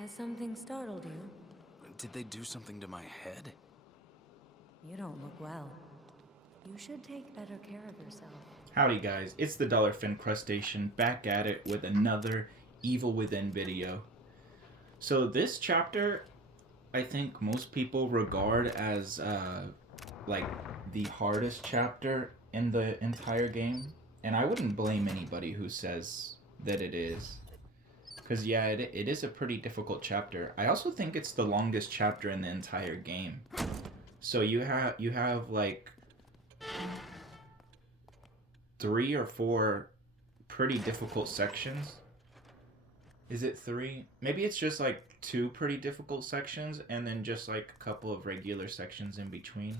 Has something startled you? Did they do something to my head? You don't look well. You should take better care of yourself. Howdy guys, it's the Dallerfin'd crustacean back at it with another Evil Within video. So this chapter, I think most people regard as like the hardest chapter in the entire game. And I wouldn't blame anybody who says that it is. Because yeah, it is a pretty difficult chapter. I also think it's the longest chapter in the entire game. So you have like 3 or 4 pretty difficult sections. Is it 3? Maybe it's just like 2 pretty difficult sections and then just like a couple of regular sections in between.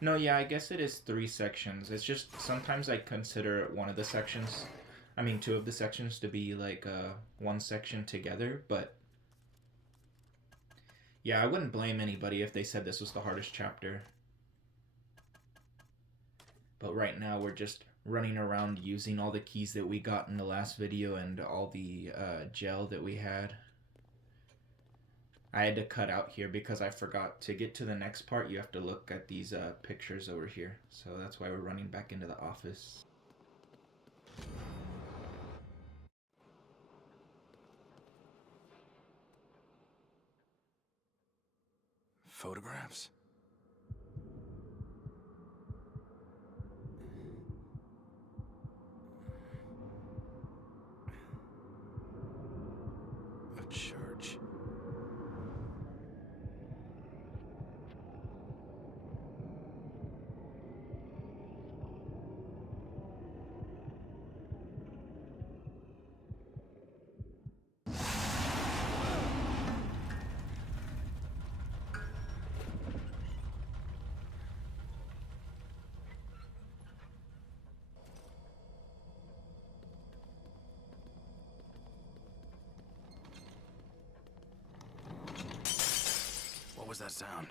No, yeah, I guess it is 3 sections. It's just sometimes I consider one of the sections, I mean 2 of the sections to be like one section together, but yeah, I wouldn't blame anybody if they said this was the hardest chapter. But right now we're just running around using all the keys that we got in the last video and all the gel that we had. I had to cut out here because I forgot to get to the next part. You have to look at these pictures over here. So that's why we're running back into the office. Photographs? A church. What was that sound?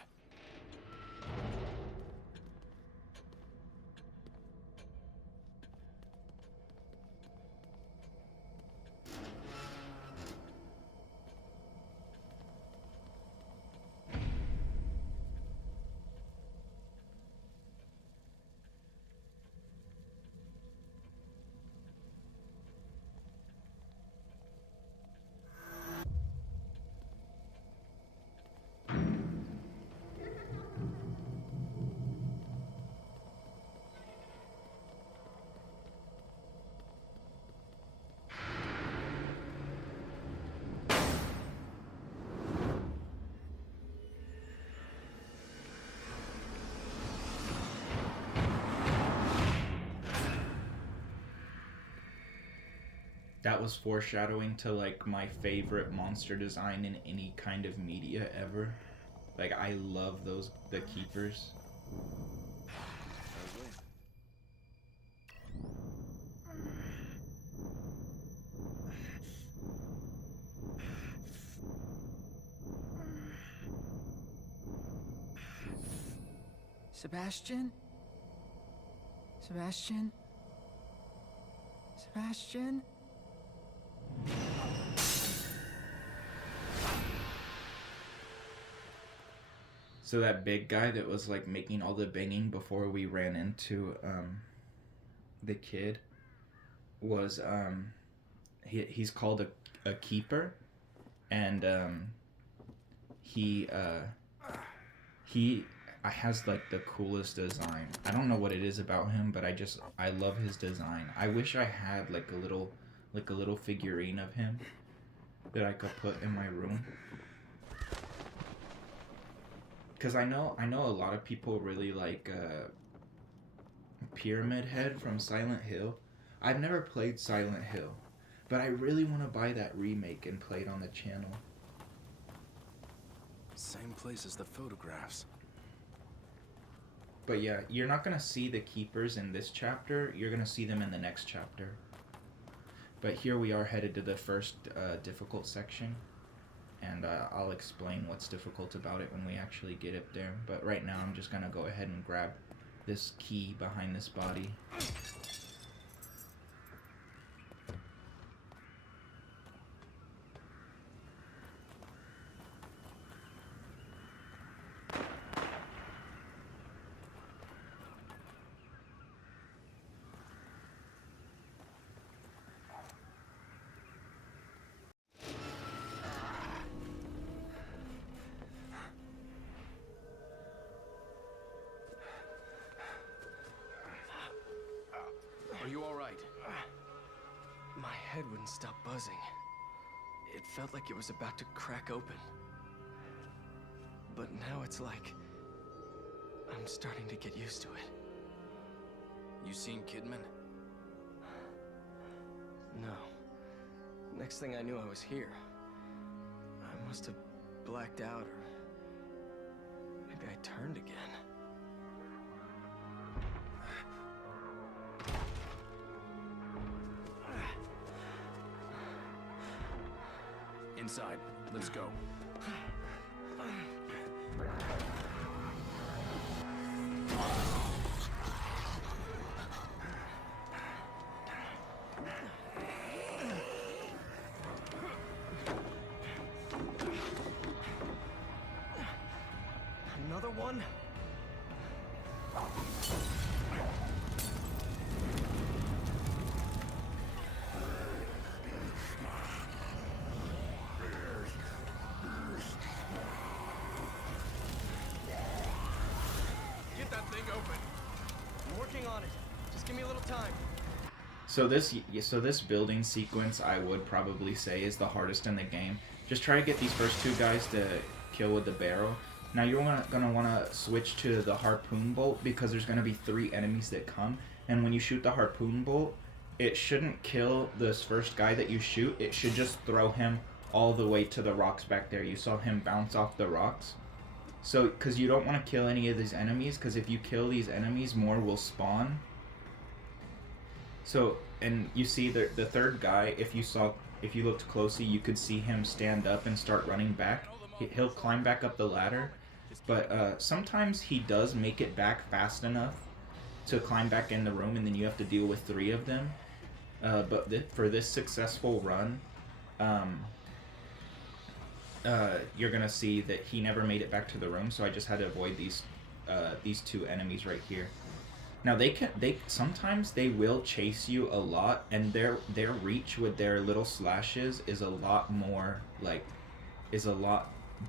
That was foreshadowing to like my favorite monster design in any kind of media ever. Like I love the keepers. Sebastian? Sebastian? Sebastian? So that big guy that was like making all the banging before we ran into the kid was he's called a keeper, and he has like the coolest design. I don't know what it is about him, but I love his design. I wish I had like a little figurine of him that I could put in my room. Cause I know a lot of people really like Pyramid Head from Silent Hill. I've never played Silent Hill, but I really want to buy that remake and play it on the channel. Same place as the photographs. But yeah, you're not gonna see the keepers in this chapter. You're gonna see them in the next chapter. But here we are headed to the first difficult section. And I'll explain what's difficult about it when we actually get up there. But right now I'm just gonna go ahead and grab this key behind this body. Are you alright? My head wouldn't stop buzzing. It felt like it was about to crack open. But now it's like I'm starting to get used to it. You seen Kidman? No. Next thing I knew, I was here. I must have blacked out, or maybe I turned again. Inside. Let's go. Another one? Get that thing open. I'm working on it. Just give me a little time. So this building sequence, I would probably say, is the hardest in the game. Just try to get these first two guys to kill with the barrel. Now you're gonna want to switch to the harpoon bolt because there's gonna be 3 enemies that come, and when you shoot the harpoon bolt, it shouldn't kill this first guy that you shoot. It should just throw him all the way to the rocks back there. You saw him bounce off the rocks. So, because you don't want to kill any of these enemies, because if you kill these enemies, more will spawn. So, and you see the third guy, if you looked closely, you could see him stand up and start running back. He'll climb back up the ladder, but sometimes he does make it back fast enough to climb back in the room, and then you have to deal with 3 of them. But for this successful run, you're gonna see that he never made it back to the room, so I just had to avoid these 2 enemies right here. Now sometimes they will chase you a lot, and their reach with their little slashes is a lot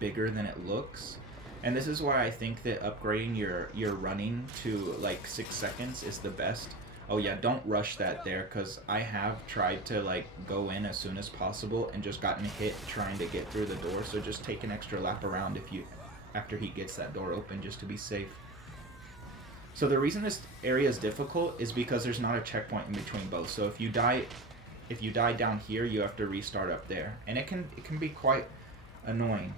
bigger than it looks. And this is why I think that upgrading your running to like 6 seconds is the best. Oh yeah, don't rush that there, because I have tried to like go in as soon as possible and just gotten hit trying to get through the door, so just take an extra lap around after he gets that door open, just to be safe. So the reason this area is difficult is because there's not a checkpoint in between both. So if you die down here, you have to restart up there, and it can be quite annoying.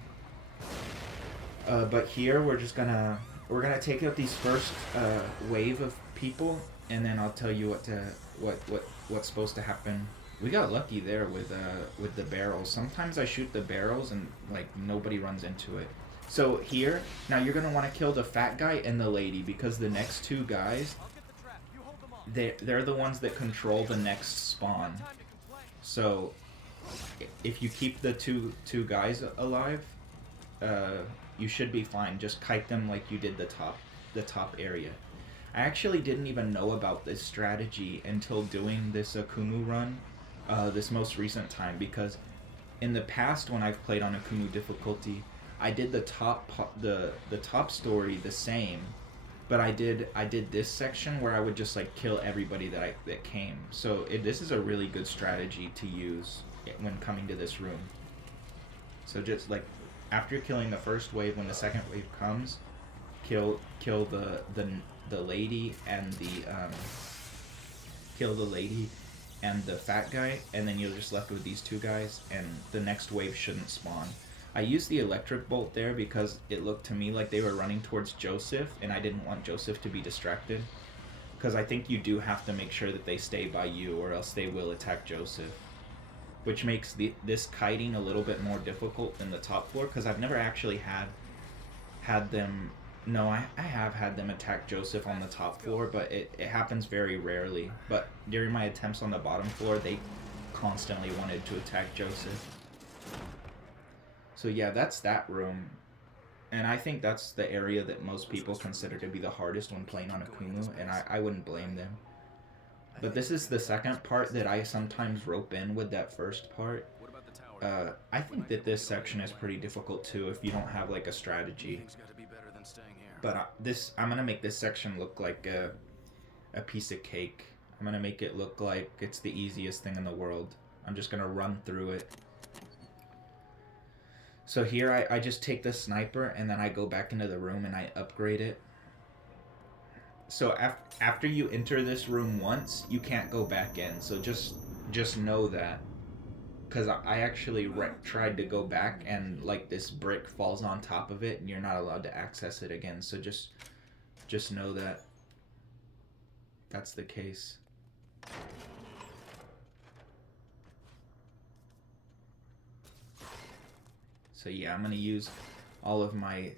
But here we're gonna take out these first wave of people, and then I'll tell you what's supposed to happen. We got lucky there with the barrels. Sometimes I shoot the barrels and like nobody runs into it. So here, now you're gonna want to kill the fat guy and the lady, because the next 2 guys, they're the ones that control the next spawn. So if you keep the two guys alive, you should be fine. Just kite them like you did the top area. I actually didn't even know about this strategy until doing this Akumu run, this most recent time, because in the past when I've played on Akumu difficulty, I did the top story the same, but I did this section where I would just like kill everybody that came. So this is a really good strategy to use when coming to this room. So just like after killing the first wave, when the second wave comes, kill the lady and the fat guy, and then you're just left with these 2 guys, and the next wave shouldn't spawn. I used the electric bolt there because it looked to me like they were running towards Joseph, and I didn't want Joseph to be distracted, because I think you do have to make sure that they stay by you, or else they will attack Joseph, which makes this kiting a little bit more difficult than the top floor, because I've never actually had them. No, I have had them attack Joseph on the top floor, but it happens very rarely. But during my attempts on the bottom floor, they constantly wanted to attack Joseph. So yeah, that's that room. And I think that's the area that most people consider to be the hardest when playing on Akumu, and I wouldn't blame them. But this is the second part that I sometimes rope in with that first part. I think that this section is pretty difficult too if you don't have like a strategy. But I'm gonna make this section look like a piece of cake. I'm gonna make it look like it's the easiest thing in the world. I'm just gonna run through it. So here I just take the sniper and then I go back into the room and I upgrade it. So after you enter this room once, you can't go back in. So just know that. Because I actually tried to go back and like this brick falls on top of it and you're not allowed to access it again. So just know that that's the case. So yeah, I'm gonna use all of my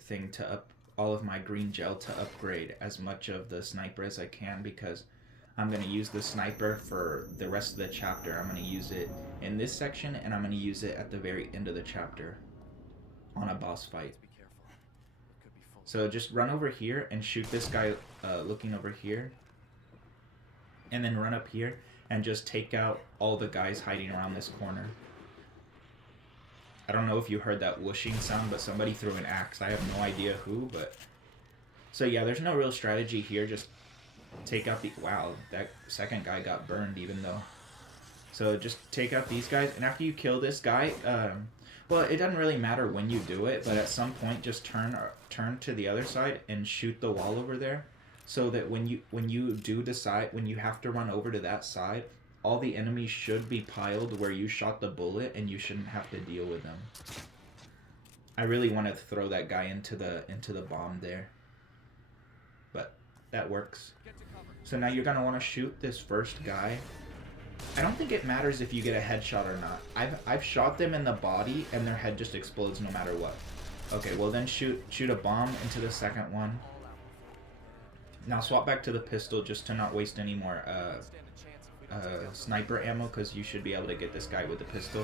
green gel to upgrade as much of the sniper as I can, because I'm gonna use the sniper for the rest of the chapter. I'm gonna use it in this section, and I'm gonna use it at the very end of the chapter on a boss fight. So just run over here and shoot this guy looking over here, and then run up here and just take out all the guys hiding around this corner. I don't know if you heard that whooshing sound, but somebody threw an axe. I have no idea who, but... So yeah, there's no real strategy here. Just take out the... Wow, that second guy got burned even though... So just take out these guys, and after you kill this guy, well, it doesn't really matter when you do it, but at some point just turn to the other side and shoot the wall over there, so that when you do decide, when you have to run over to that side, all the enemies should be piled where you shot the bullet, and you shouldn't have to deal with them. I really want to throw that guy into the bomb there, but that works. So now you're gonna want to shoot this first guy. I don't think it matters if you get a headshot or not. I've shot them in the body and their head just explodes no matter what. Okay, well then shoot a bomb into the second one. Now swap back to the pistol just to not waste any more sniper ammo, because you should be able to get this guy with the pistol.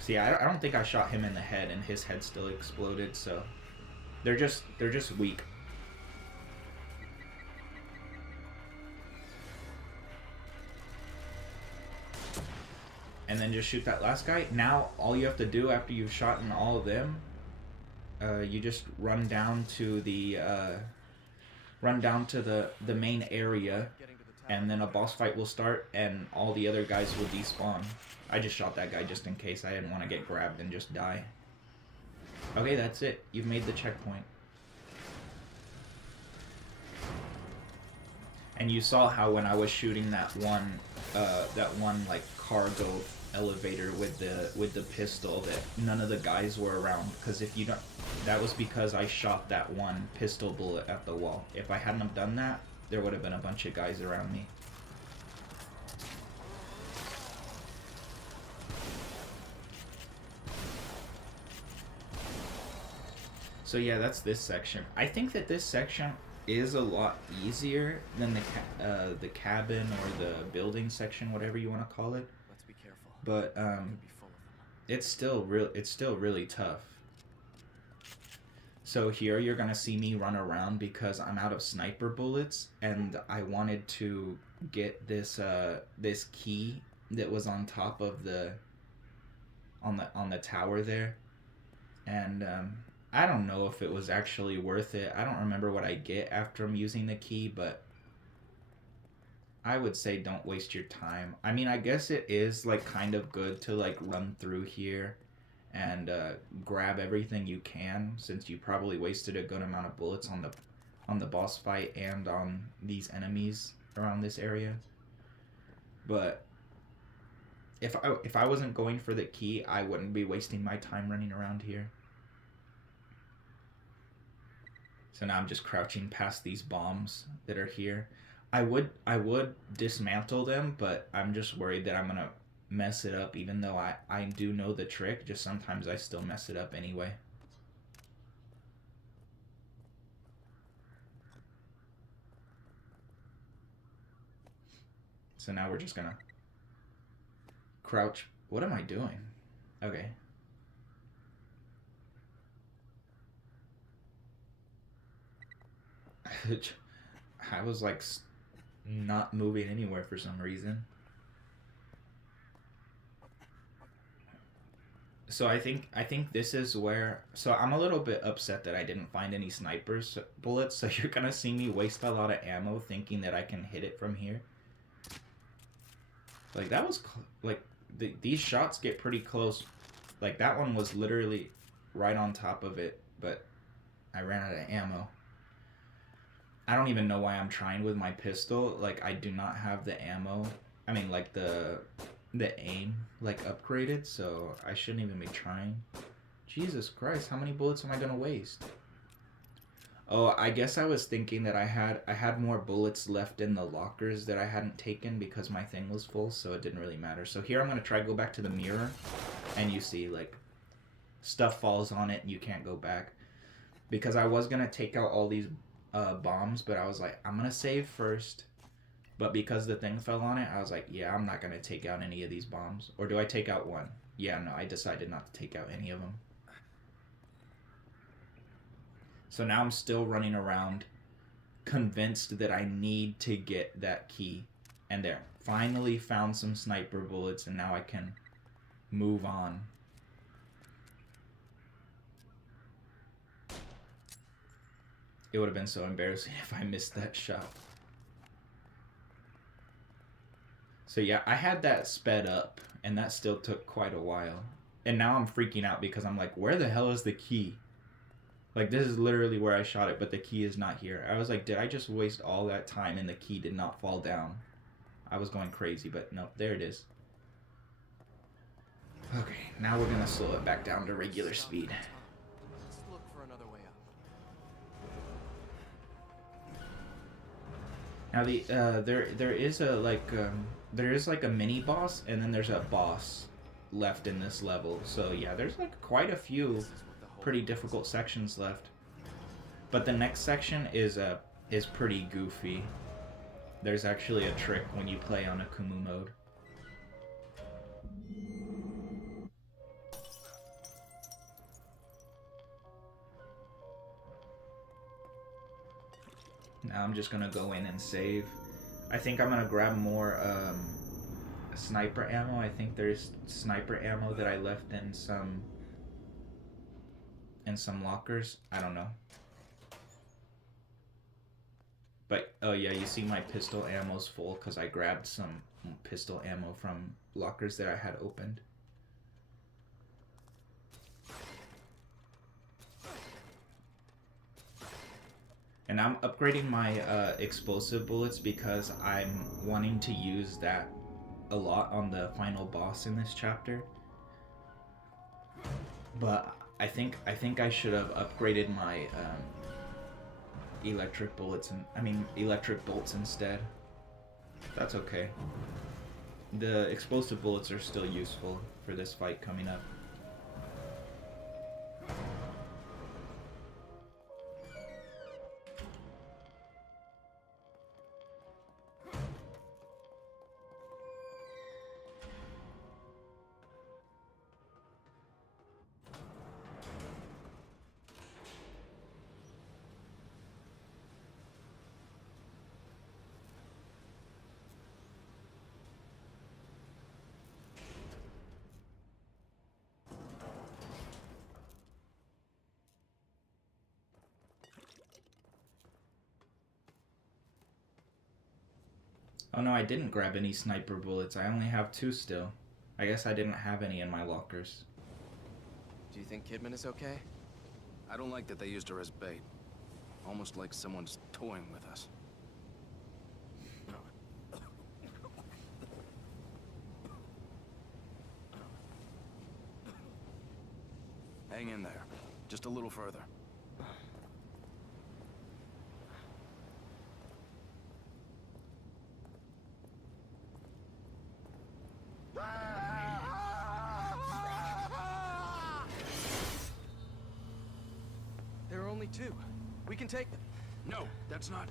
See, I don't think I shot him in the head and his head still exploded, so they're just weak. And then just shoot that last guy. Now all you have to do after you've shot in all of them, you just run down to the main area, and then a boss fight will start and all the other guys will despawn. I just shot that guy just in case. I didn't want to get grabbed and just die. Okay, that's it. You've made the checkpoint. And you saw how when I was shooting that one like cargo elevator with the pistol, that none of the guys were around, because if you don't, that was because I shot that one pistol bullet at the wall. If I hadn't have done that, there would have been a bunch of guys around me. So yeah, that's this section. I think that this section is a lot easier than the cabin or the building section, whatever you want to call it. Let's be careful. But it's still really tough. So here you're gonna see me run around because I'm out of sniper bullets, and I wanted to get this this key that was on top of the on the tower there, and I don't know if it was actually worth it. I don't remember what I get after I'm using the key, but I would say don't waste your time. I mean, I guess it is like kind of good to like run through here and grab everything you can, since you probably wasted a good amount of bullets on the boss fight and on these enemies around this area. But if I wasn't going for the key, I wouldn't be wasting my time running around here. So now I'm just crouching past these bombs that are here. I would dismantle them, but I'm just worried that I'm gonna mess it up, even though I do know the trick. Just sometimes I still mess it up anyway. So now we're just gonna crouch. What am I doing? Okay. I was like not moving anywhere for some reason. So I think this is where, so I'm a little bit upset that I didn't find any snipers bullets, so you're gonna see me waste a lot of ammo thinking that I can hit it from here. Like that was like these shots get pretty close. Like that one was literally right on top of it, but I ran out of ammo. I don't even know why I'm trying with my pistol. Like I do not have the ammo. I mean like the aim like upgraded, so I shouldn't even be trying. Jesus Christ, how many bullets am I gonna waste? Oh, I guess I was thinking that I had more bullets left in the lockers that I hadn't taken because my thing was full, so it didn't really matter. So here I'm gonna try to go back to the mirror, and you see like stuff falls on it and you can't go back. Because I was gonna take out all these bombs, but I was like, I'm gonna save first. But because the thing fell on it, I was like, yeah, I'm not gonna take out any of these bombs. Or do I take out one? Yeah, no, I decided not to take out any of them. So now I'm still running around convinced that I need to get that key. And there, finally found some sniper bullets, and now I can move on. It would have been so embarrassing if I missed that shot. So yeah, I had that sped up, and that still took quite a while. And now I'm freaking out because I'm like, where the hell is the key? Like, this is literally where I shot it, but the key is not here. I was like, did I just waste all that time and the key did not fall down? I was going crazy, but no, there it is. Okay, now we're gonna slow it back down to regular speed. Let's look for another way out. Now there is a mini boss, and then there's a boss left in this level. So yeah, there's like quite a few pretty difficult sections left. But the next section is pretty goofy. There's actually a trick when you play on Akumu mode. Now I'm just gonna go in and save. I think I'm gonna grab more sniper ammo. I think there's sniper ammo that I left in some lockers. I don't know. But oh yeah, you see my pistol ammo's full because I grabbed some pistol ammo from lockers that I had opened. And I'm upgrading my explosive bullets because I'm wanting to use that a lot on the final boss in this chapter. But I think I should have upgraded my electric bolts instead. That's okay. The explosive bullets are still useful for this fight coming up. Oh no, I didn't grab any sniper bullets. I only have 2 still. I guess I didn't have any in my lockers. Do you think Kidman is okay? I don't like that they used her as bait. Almost like someone's toying with us. Hang in there. Just a little further. There are only 2. We can take them. No, that's not...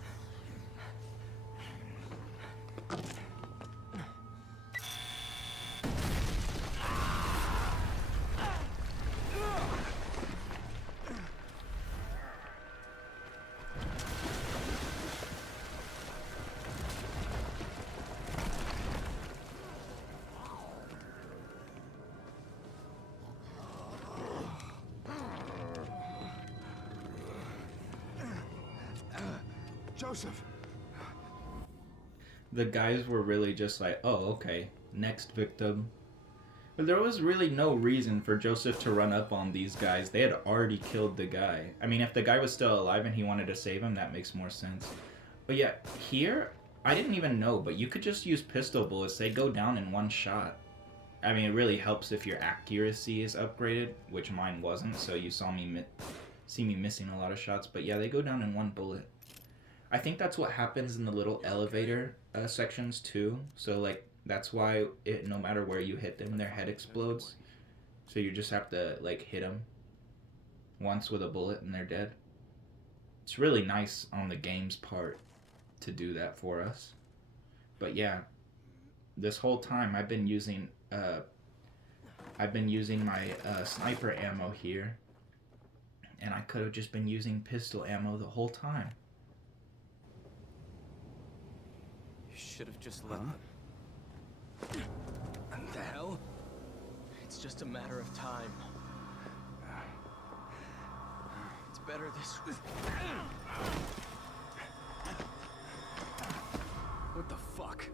Joseph. The guys were really just like, oh, okay, next victim. But there was really no reason for Joseph to run up on these guys. They had already killed the guy. I mean, if the guy was still alive and he wanted to save him, that makes more sense. But yeah, here, I didn't even know, but you could just use pistol bullets. They go down in one shot. I mean, it really helps if your accuracy is upgraded, which mine wasn't, so you saw me see me missing a lot of shots. But yeah, they go down in one bullet. I think that's what happens in the little elevator sections too. So like, that's why no matter where you hit them, their head explodes. So you just have to like hit them once with a bullet and they're dead. It's really nice on the game's part to do that for us. But yeah, this whole time I've been using my sniper ammo here, and I could have just been using pistol ammo the whole time. You should have just let them. What the hell? It's just a matter of time. It's better this way. What the fuck?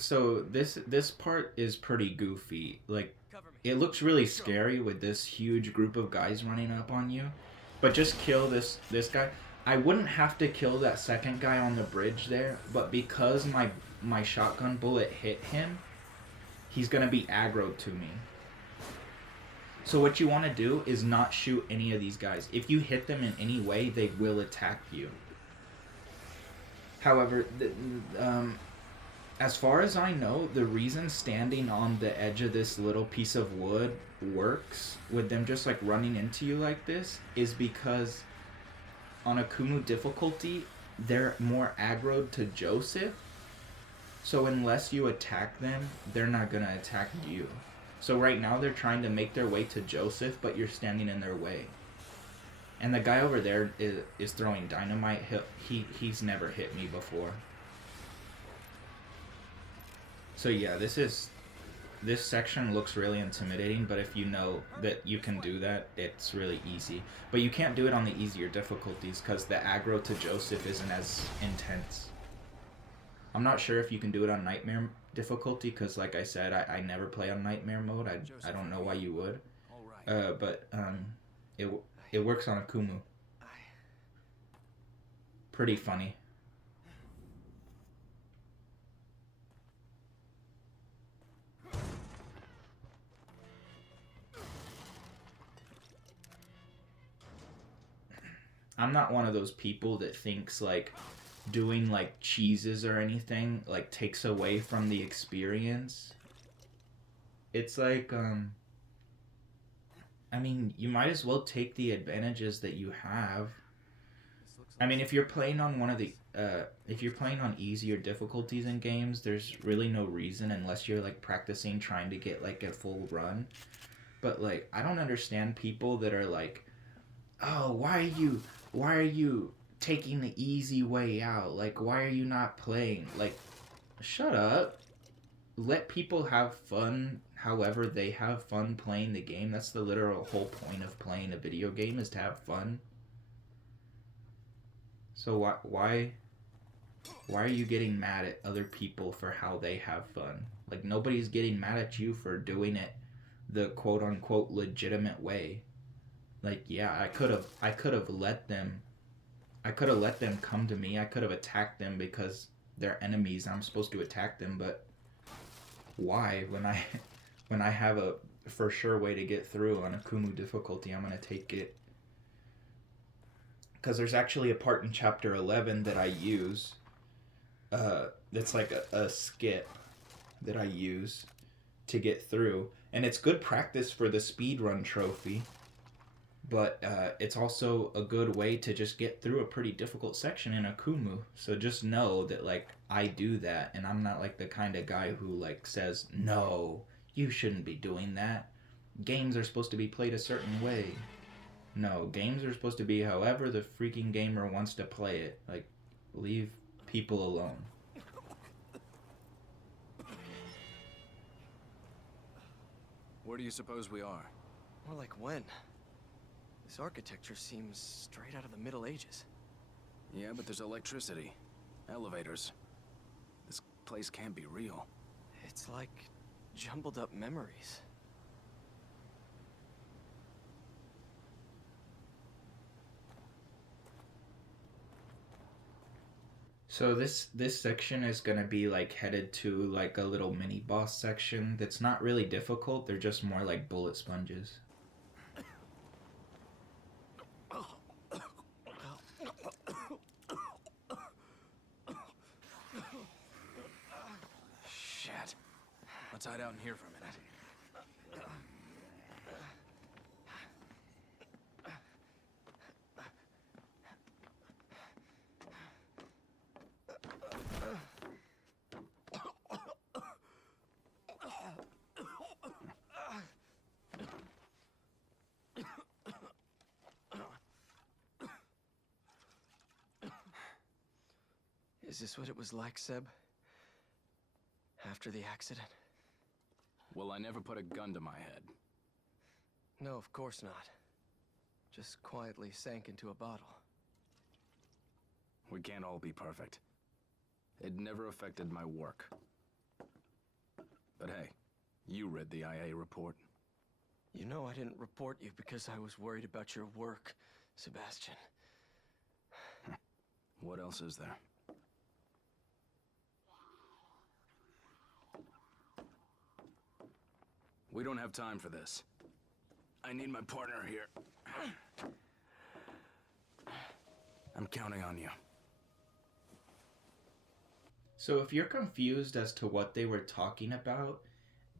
So this part is pretty goofy. Like, it looks really scary with this huge group of guys running up on you. But just kill this guy. I wouldn't have to kill that second guy on the bridge there, but because my shotgun bullet hit him, he's gonna be aggroed to me. So what you want to do is not shoot any of these guys. If you hit them in any way, they will attack you. However, as far as I know, the reason standing on the edge of this little piece of wood works with them just like running into you like this is because on Akumu difficulty, they're more aggroed to Joseph. So unless you attack them, they're not gonna attack you. So right now they're trying to make their way to Joseph, but you're standing in their way. And the guy over there is throwing dynamite. He's never hit me before. So yeah, this section looks really intimidating, but if you know that you can do that, it's really easy. But you can't do it on the easier difficulties because the aggro to Joseph isn't as intense. I'm not sure if you can do it on Nightmare difficulty because, like I said, I never play on Nightmare mode. I don't know why you would. But it works on Akumu. Pretty funny. I'm not one of those people that thinks like doing like cheeses or anything like takes away from the experience. It's like I mean, you might as well take the advantages that you have. I mean, if you're playing on one of the if you're playing on easier difficulties in games, there's really no reason unless you're like practicing trying to get like a full run. But like, I don't understand people that are like, "Oh, why are you taking the easy way out? Like, why are you not playing?" Like, shut up. Let people have fun however they have fun playing the game. That's the literal whole point of playing a video game, is to have fun. So why are you getting mad at other people for how they have fun? Like, nobody's getting mad at you for doing it the quote unquote legitimate way. Like, yeah, I could have let them come to me. I could have attacked them because they're enemies. I'm supposed to attack them, but why? When I have a for sure way to get through on Akumu difficulty, I'm gonna take it. Because there's actually a part in chapter 11 that I use. That's like a skit that I use to get through, and it's good practice for the speedrun trophy. but it's also a good way to just get through a pretty difficult section in Akumu. So just know that, like, I do that, and I'm not like the kind of guy who like says, no, you shouldn't be doing that. Games are supposed to be played a certain way. No, games are supposed to be however the freaking gamer wants to play it. Like, leave people alone. Where do you suppose we are? More like when? This architecture seems straight out of the Middle Ages. Yeah, but there's electricity. Elevators. This place can't be real. It's like jumbled up memories. So this section is gonna be like headed to like a little mini boss section that's not really difficult. They're just more like bullet sponges. Shit. Let's hide out in here for a minute. Is this what it was like, Seb? After the accident? Well, I never put a gun to my head. No, of course not. Just quietly sank into a bottle. We can't all be perfect. It never affected my work. But hey, you read the IA report. You know I didn't report you because I was worried about your work, Sebastian. What else is there? We don't have time for this. I need my partner here. I'm counting on you. So if you're confused as to what they were talking about,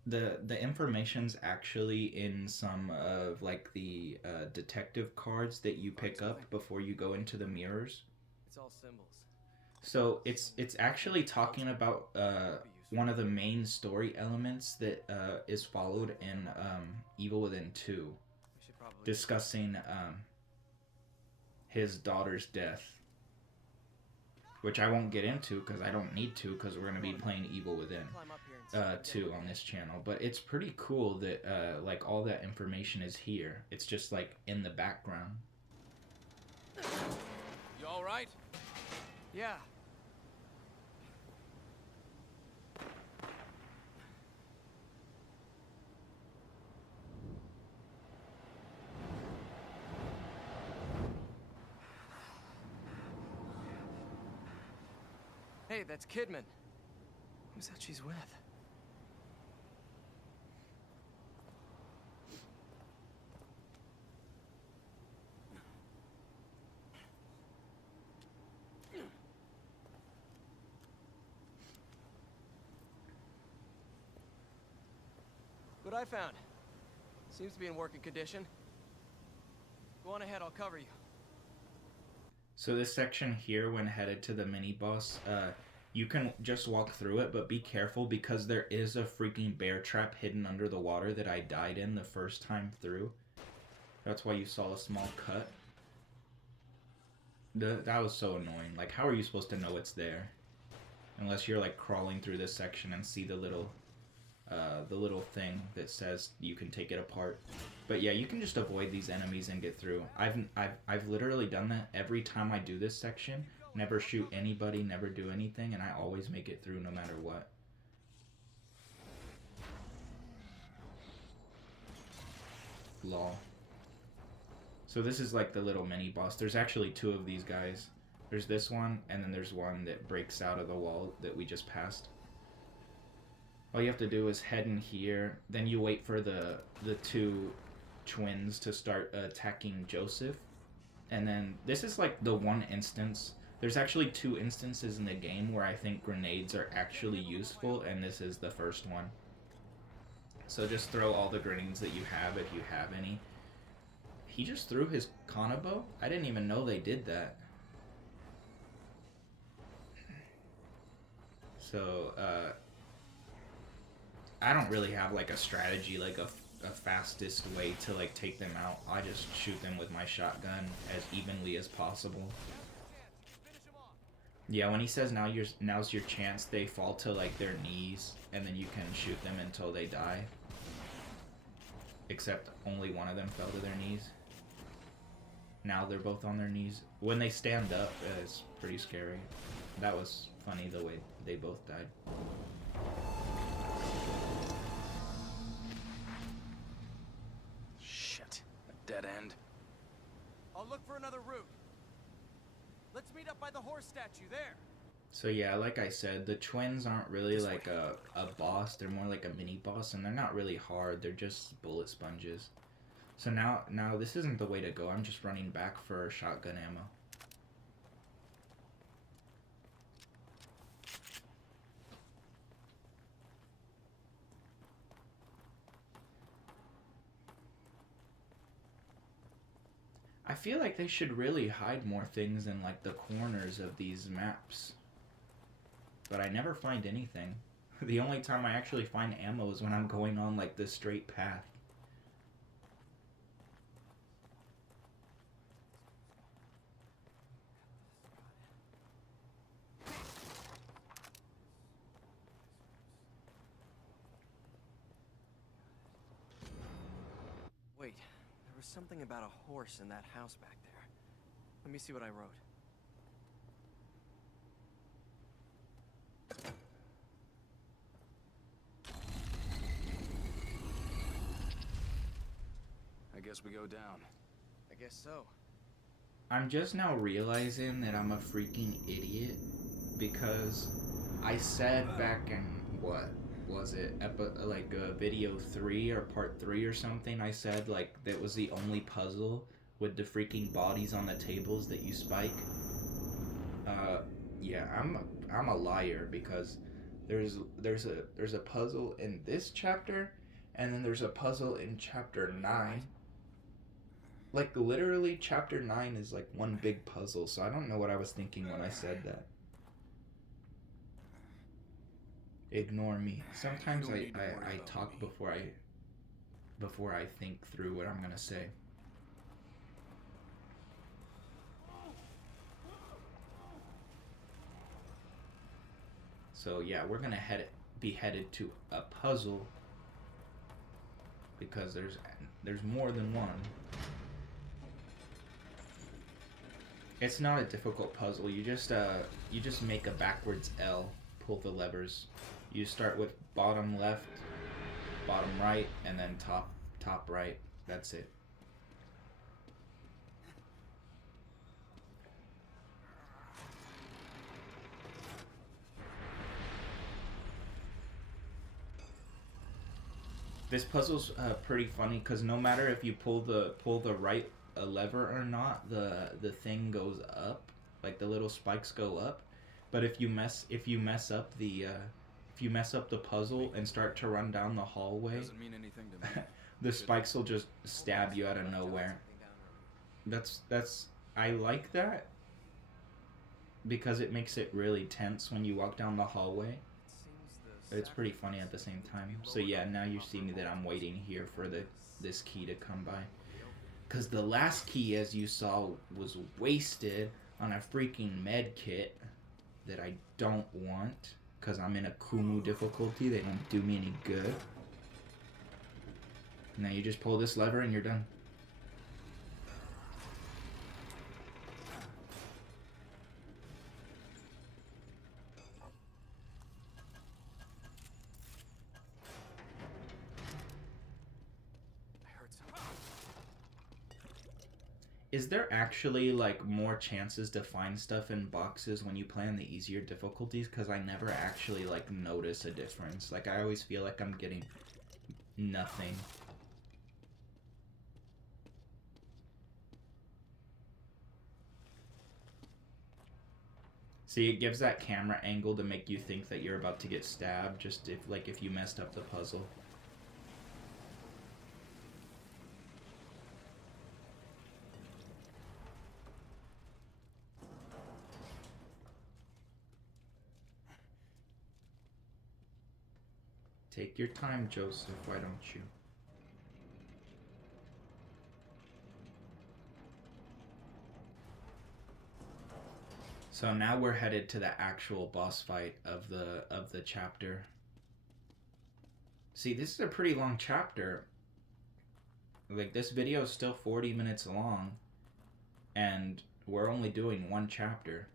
the information's actually in some of like the detective cards that you pick up before you go into the mirrors. It's all symbols. So it's actually talking about one of the main story elements that is followed in Evil Within 2, discussing his daughter's death, which I won't get into because I don't need to, because we're going to be playing Evil Within 2 on this channel. But it's pretty cool that like all that information is here. It's just like in the background. You all right? Yeah. Hey, that's Kidman. Who's that she's with? What I found. Seems to be in working condition. Go on ahead, I'll cover you. So this section here, when headed to the mini boss, you can just walk through it, but be careful because there is a freaking bear trap hidden under the water that I died in the first time through. That's why you saw a small cut. That was so annoying. Like, how are you supposed to know it's there? Unless you're like crawling through this section and see the little thing that says you can take it apart. But yeah, you can just avoid these enemies and get through. I've literally done that every time I do this section. Never shoot anybody, never do anything, and I always make it through no matter what. Lol. So this is like the little mini boss. There's actually two of these guys. There's this one, and then there's one that breaks out of the wall that we just passed. All you have to do is head in here, then you wait for the two twins to start attacking Joseph. And then this is like the one instance. There's actually two instances in the game where I think grenades are actually useful, and this is the first one. So just throw all the grenades that you have, if you have any. he just threw his Kanabo? I didn't even know they did that. So, I don't really have like a strategy, like a fastest way to like take them out. I just shoot them with my shotgun as evenly as possible. Yeah, when he says now's your chance, they fall to like their knees, and then you can shoot them until they die. Except only one of them fell to their knees. Now they're both on their knees. When they stand up, it's pretty scary. That was funny the way they both died. Shit. A dead end. I'll look for another route. Let's meet up by the horse statue there. So yeah, like I said, the twins aren't really like a boss. They're more like a mini boss, and they're not really hard. They're just bullet sponges. So now this isn't the way to go. I'm just running back for shotgun ammo. I feel like they should really hide more things in like the corners of these maps. But I never find anything. The only time I actually find ammo is when I'm going on like the straight path. Wait, there was something about a horse in that house back there. Let me see what I wrote. I guess we go down. I guess so. I'm just now realizing that I'm a freaking idiot because I said back in, what was it, video 3 or part 3 or something, I said like that was the only puzzle with the freaking bodies on the tables that you spike. Yeah, I'm a liar because there's a puzzle in this chapter, and then there's a puzzle in chapter 9. Like, literally, chapter 9 is, like, one big puzzle, so I don't know what I was thinking when I said that. Ignore me. Sometimes I talk before I think through what I'm gonna say. So, yeah, we're gonna be headed to a puzzle because there's more than one. It's not a difficult puzzle. You just make a backwards L, pull the levers. You start with bottom left, bottom right, and then top right. That's it. This puzzle's pretty funny because no matter if you pull the right a lever or not, the thing goes up, like the little spikes go up. But if you mess up the puzzle and start to run down the hallway, Doesn't mean anything to me. the spikes will just stab you out of nowhere. I like that because it makes it really tense when you walk down the hallway. But it's pretty funny at the same time. So yeah, now you see me that I'm waiting here for this key to come by. Because the last key, as you saw, was wasted on a freaking med kit that I don't want. Because I'm in Akumu difficulty. They don't do me any good. Now you just pull this lever and you're done. Is there actually, like, more chances to find stuff in boxes when you play on the easier difficulties? Because I never actually, like, notice a difference. Like, I always feel like I'm getting nothing. See, it gives that camera angle to make you think that you're about to get stabbed, just if you messed up the puzzle. Take your time, Joseph, why don't you? So now we're headed to the actual boss fight of the chapter. See, this is a pretty long chapter. Like, this video is still 40 minutes long, and we're only doing one chapter.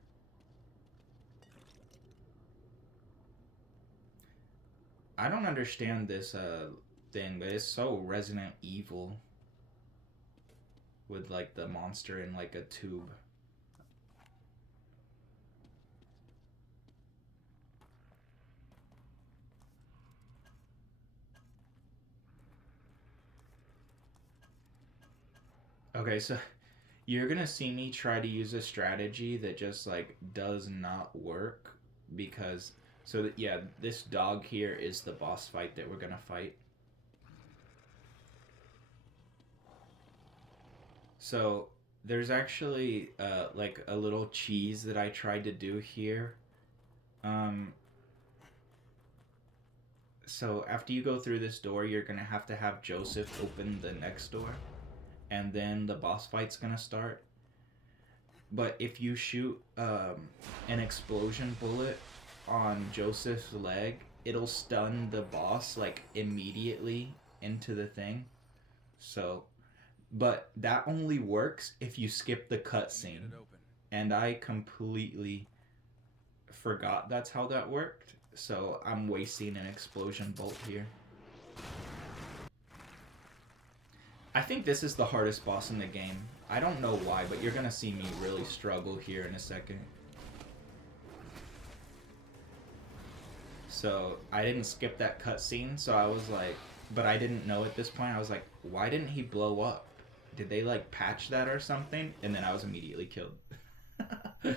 I don't understand this thing, but it's so Resident Evil with like the monster in like a tube. Okay, so you're gonna see me try to use a strategy that just like does not work because so that yeah, this dog here is the boss fight that we're gonna fight. So there's actually like a little cheese that I tried to do here. So after you go through this door, you're gonna have to have Joseph open the next door, and then the boss fight's gonna start. But if you shoot an explosion bullet on Joseph's leg, it'll stun the boss like immediately into the thing. So, but that only works if you skip the cutscene. And I completely forgot that's how that worked. So I'm wasting an explosion bolt here. I think this is the hardest boss in the game. I don't know why, but you're gonna see me really struggle here in a second. So I didn't skip that cutscene, so I was like, but I didn't know at this point. I was like, why didn't he blow up? Did they like patch that or something? And then I was immediately killed. I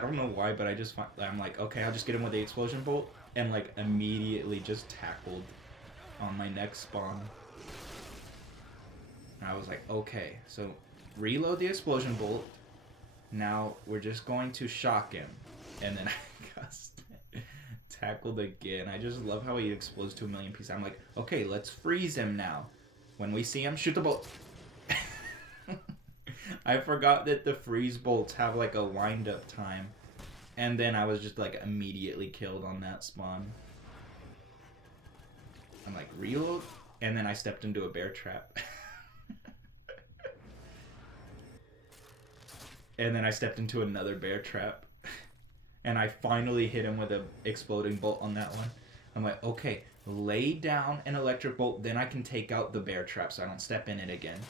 don't know why, but I'm like, okay, I'll just get him with the explosion bolt, and like immediately just tackled on my next spawn. And I was like, okay, so reload the explosion bolt. Now we're just going to shock him, and then I got tackled again. I just love how he explodes to a million pieces. I'm like, okay, let's freeze him now. When we see him, shoot the bolt. I forgot that the freeze bolts have like a wind up time. And then I was just like immediately killed on that spawn. I'm like, reload? And then I stepped into a bear trap. And then I stepped into another bear trap. And I finally hit him with an exploding bolt on that one. I'm like, okay, lay down an electric bolt, then I can take out the bear trap so I don't step in it again.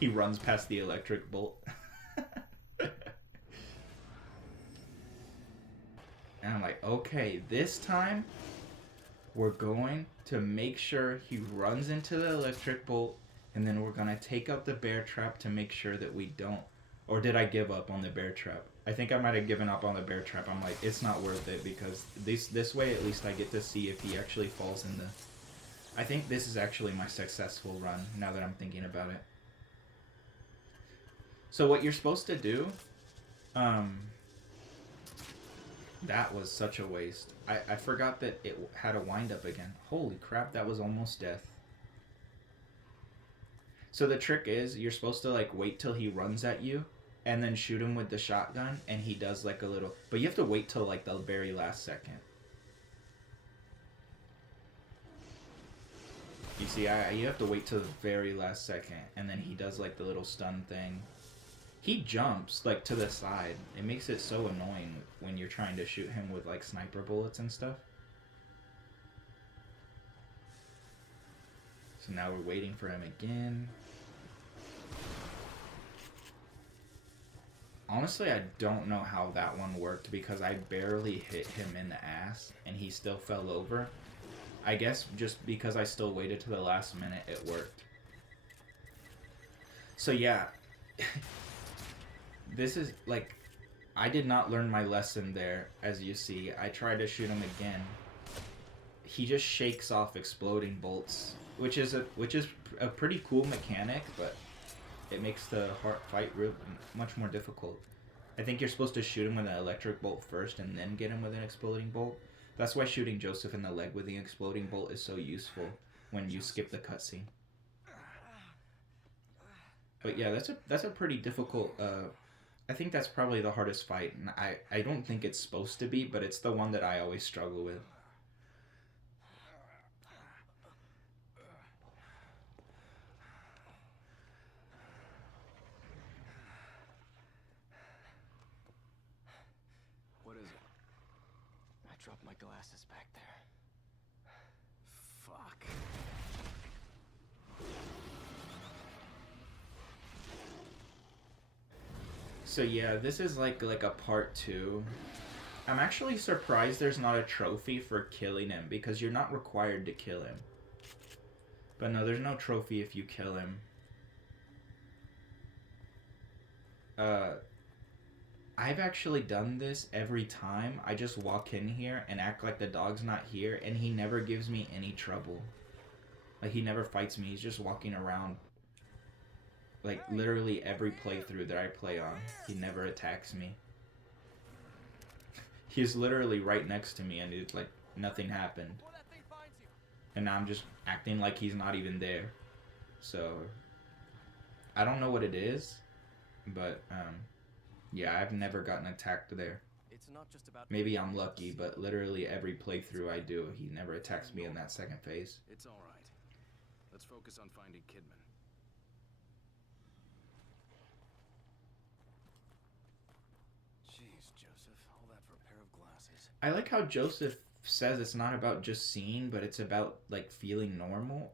He runs past the electric bolt. And I'm like, okay, this time we're going to make sure he runs into the electric bolt, and then we're going to take out the bear trap to make sure that we don't. Or did I give up on the bear trap? I think I might have given up on the bear trap. I'm like, it's not worth it because this way at least I get to see if he actually falls in the... I think this is actually my successful run now that I'm thinking about it. So what you're supposed to do, that was such a waste. I forgot that it had a wind up again. Holy crap, that was almost death. So the trick is you're supposed to like wait till he runs at you and then shoot him with the shotgun and he does like a little, but you have to wait till like the very last second. You see, you have to wait till the very last second and then he does like the little stun thing. He jumps like to the side. It makes it so annoying when you're trying to shoot him with like sniper bullets and stuff. So now we're waiting for him again. Honestly, I don't know how that one worked because I barely hit him in the ass and he still fell over. I guess just because I still waited to the last minute, it worked. So yeah. This is, like, I did not learn my lesson there, as you see. I tried to shoot him again. He just shakes off exploding bolts, which is a pretty cool mechanic, but it makes the fight much more difficult. I think you're supposed to shoot him with an electric bolt first and then get him with an exploding bolt. That's why shooting Joseph in the leg with the exploding bolt is so useful when you skip the cutscene. But yeah, that's a pretty difficult. I think that's probably the hardest fight, and I don't think it's supposed to be, but it's the one that I always struggle with. What is it? I dropped my glasses back there. Fuck. So yeah, this is like a part 2. I'm actually surprised there's not a trophy for killing him, because you're not required to kill him. But no, there's no trophy if you kill him. I've actually done this every time. I just walk in here and act like the dog's not here, and he never gives me any trouble. Like, he never fights me. He's just walking around. Like, literally every playthrough that I play on, he never attacks me. He's literally right next to me, and it's like nothing happened. And now I'm just acting like he's not even there. So, I don't know what it is, but, yeah, I've never gotten attacked there. It's not just about Maybe I'm lucky, but literally every playthrough I do, he never attacks me in that second phase. It's all right. Let's focus on finding Kidman. Jeez, Joseph, all that for a pair of glasses. I like how Joseph says it's not about just seeing, but it's about, like, feeling normal.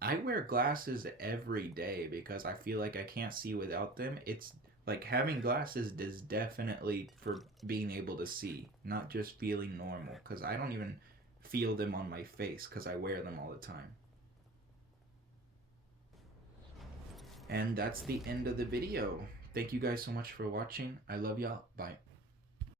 I wear glasses every day because I feel like I can't see without them. It's like having glasses is definitely for being able to see, not just feeling normal, because I don't even feel them on my face because I wear them all the time. And that's the end of the video. Thank you guys so much for watching. I love y'all. Bye.